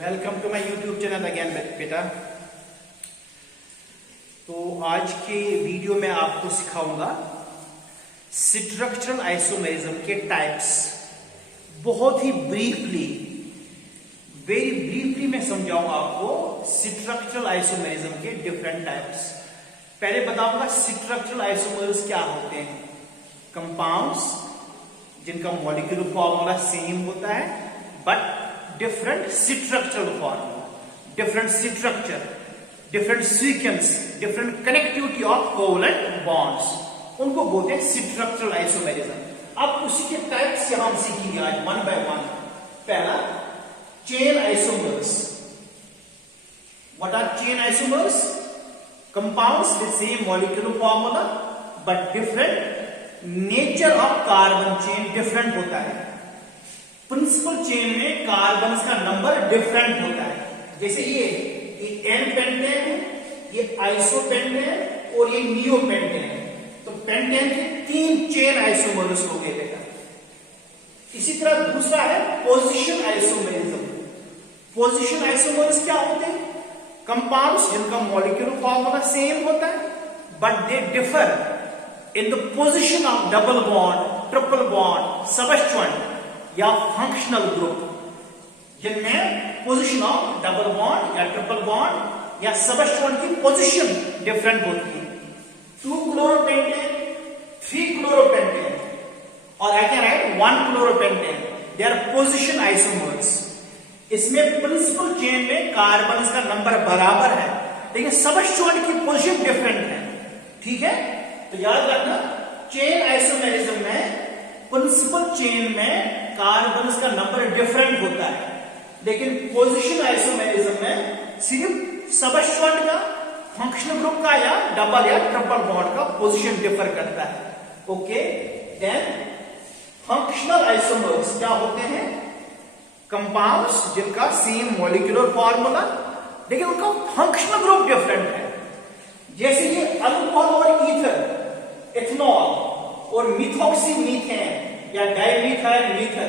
Welcome to my YouTube channel again बेटा। तो आज के वीडियो में आपको सिखाऊंगा स्ट्रक्चरल आइसोमेरिज्म के टाइप्स। बहुत ही ब्रीफली, वेरी ब्रीफली मैं समझाऊंगा आपको स्ट्रक्चरल आइसोमेरिज्म के डिफरेंट टाइप्स। पहले बताऊंगा स्ट्रक्चरल आइसोमर्स क्या होते हैं। कंपाउंड्स जिनका मॉलिक्यूलर फॉर्मूला सेम होता है but different structural formula, different structure, different sequence, different connectivity of covalent bonds, उनको बोलते हैं स्ट्रक्चरल आइसोमेरिज्म। अब उसी के टाइप्स यहां हम सीखेंगे आज वन बाय वन। पहला, chain isomers. What are chain isomers? Compounds with same molecular formula but different nature of carbon chain different होता है। प्रिंसिपल चेन में कार्बन का नंबर डिफरेंट होता है। जैसे ये एन पेंटेन है, ये आइसोपेंटेन है और ये नियोपेंटेन है। तो पेंटेन के 3 चेन आइसोमर्स हो गए बेटा। इसी तरह दूसरा है पोजीशन आइसोमेरिज्म। पोजीशन आइसोमर्स क्या होते हैं? कंपाउंड्स जिनका मॉलिक्यूलर फॉर्मूला सेम होता है but they differ in the position of double bond, triple bond, substituent या फंक्शनल ग्रुप, जिनमें पोजीशन ऑफ डबल बॉन्ड या ट्रिपल बॉन्ड या सबस्टेंट की पोजीशन डिफरेंट होती है। 2 क्लोरोपेंटेन, 3 क्लोरोपेंटेन और I can write 1 chloropentane, they are position isomers. इसमें principal chain में कार्बन का नंबर बराबर है लेकिन सबस्टेंट की पोजीशन डिफरेंट है। ठीक है, तो याद रखना चेन आइसोमेरिज्म में प्रिंसिपल चेन में कार्बन का नंबर डिफरेंट होता है लेकिन पोजीशन आइसोमेरिज्म में सिर्फ सबस्टेंट का, फंक्शनल ग्रुप का या डबल या ट्रिपल बॉन्ड का पोजीशन डिफर करता है। ओके, देन फंक्शनल आइसोमर्स क्या होते हैं? कंपाउंड्स जिनका सेम मॉलिक्यूलर फॉर्मूला लेकिन उनका फंक्शनल ग्रुप डिफरेंट है। जैसे ये अल्कोहल और ईथर, इथेनॉल और मिथॉक्सी मीथेन या dimethyl ether,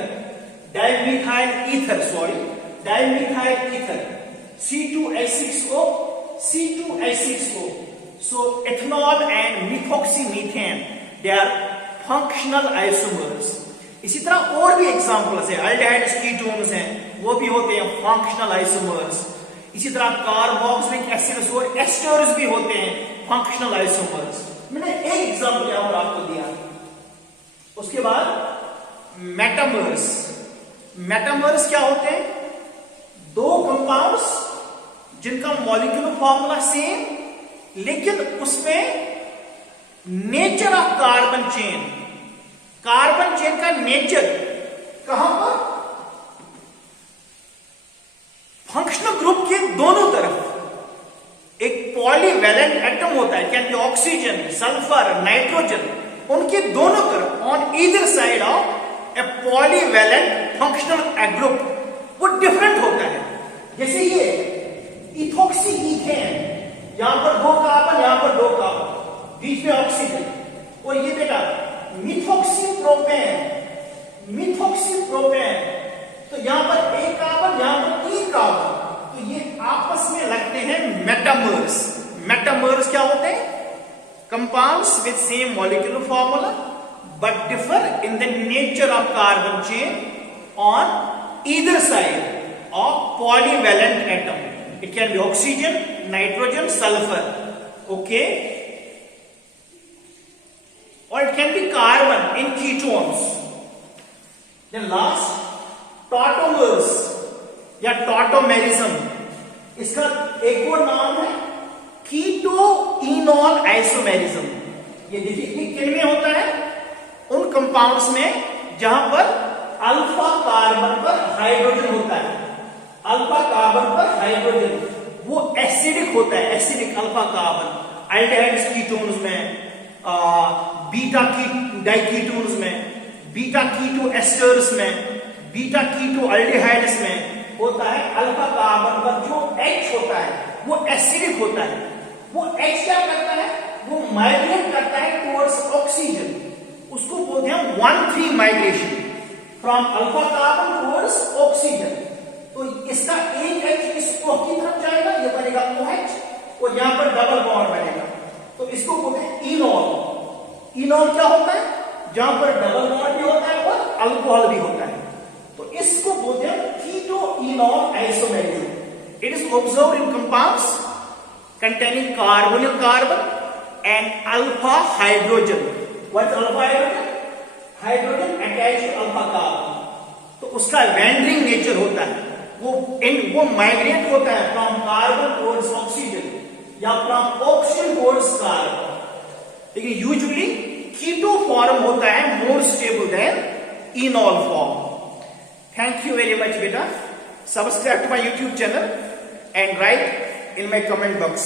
dimethyl ether sorry dimethyl ether, C2H6O, C2H6O। So ethanol and methoxymethane, they are functional isomers। इसी तरह और भी एग्जांपल्स है, अल्डिहाइड्स कीटोन्स हैं, वो भी होते हैं फंक्शनल आइसोमर्स। इसी तरह कार्बोक्सिलिक एसिड्स और एस्टर्स भी होते हैं फंक्शनल आइसोमर्स। मैंने एक एग्जांपल यहां पर आपको दिया। उसके बाद मेटामर्स। मेटामर्स क्या होते हैं? 2 कंपाउंड्स जिनका मॉलिक्यूलर फॉर्मूला सेम लेकिन उसमें nature of carbon chain, carbon chain का नेचर कहां पर? फंक्शनल ग्रुप के दोनों तरफ एक पॉलीवैलेंट एटम होता है, can be oxygen, sulphur, nitrogen, उनके दोनों तरफ on either side of A polyvalent functional group वो डिफरेंट होता है। जैसे ये इथॉक्सी ईथेन, यहां पर 2 कार्बन, यहां पर 2 कार्बन, बीच में ऑक्सीजन। और ये बेटा मिथॉक्सी प्रोपेन, मिथॉक्सी प्रोपेन, तो यहां पर 1 कार्बन, यहां पर 3 कार्बन, तो ये आपस में लगते हैं मेटामर्स। मेटामर्स क्या होते हैं? Compounds with same molecular formula but differ in the nature of carbon chain on either side of polyvalent atom. It can be oxygen, nitrogen, sulphur. Okay, और it can be carbon in ketones. Then last tautomers या tautomerism. इसका एक और नाम है कीटो-इनॉल isomerism. ये देखिए किनमें होता है? उन कंपाउंड्स में जहां पर अल्फा कार्बन पर हाइड्रोजन होता है, अल्फा कार्बन पर हाइड्रोजन, वो एसिडिक होता है, acidic alpha carbon. Aldehydes ketones में, बीटा डाइकीटोन्स में, बीटा कीटो एस्टर्स में, बीटा कीटो अल्डिहाइड्स में होता है अल्फा कार्बन पर जो H होता है वो एसिडिक होता है। वो H क्या करता है? वो माइग्रेट करता है टुवर्ड्स ऑक्सीजन, उसको बोलते हैं 1,3 migration from alpha carbon towards oxygen. तो इसका एक H2O की तरफ जाएगा, ये बनेगा OH, और यहां पर डबल बॉन्ड बनेगा, तो इसको बोलते हैं इनॉल। इनॉल क्या होता है? जहां पर डबल बॉन्ड भी होता है और अल्कोहल भी होता है, तो इसको बोलते हैं कीटो-इनॉल isomerism. It is observed in compounds containing carbonyl carbon and alpha hydrogen. What is alpha hydrogen? Hydrogen attached to alpha carbon. तो उसका वेंडरिंग नेचर होता है, वो माइग्रेट होता है फ्रॉम कार्बन टुवर्ड्स ऑक्सीजन या फ्रॉम ऑक्सीजन टुवर्ड्स कार्बन, लेकिन usually keto form होता है more stable than enol form. Thank you very much बेटा। Subscribe to my YouTube channel and write in my comment box.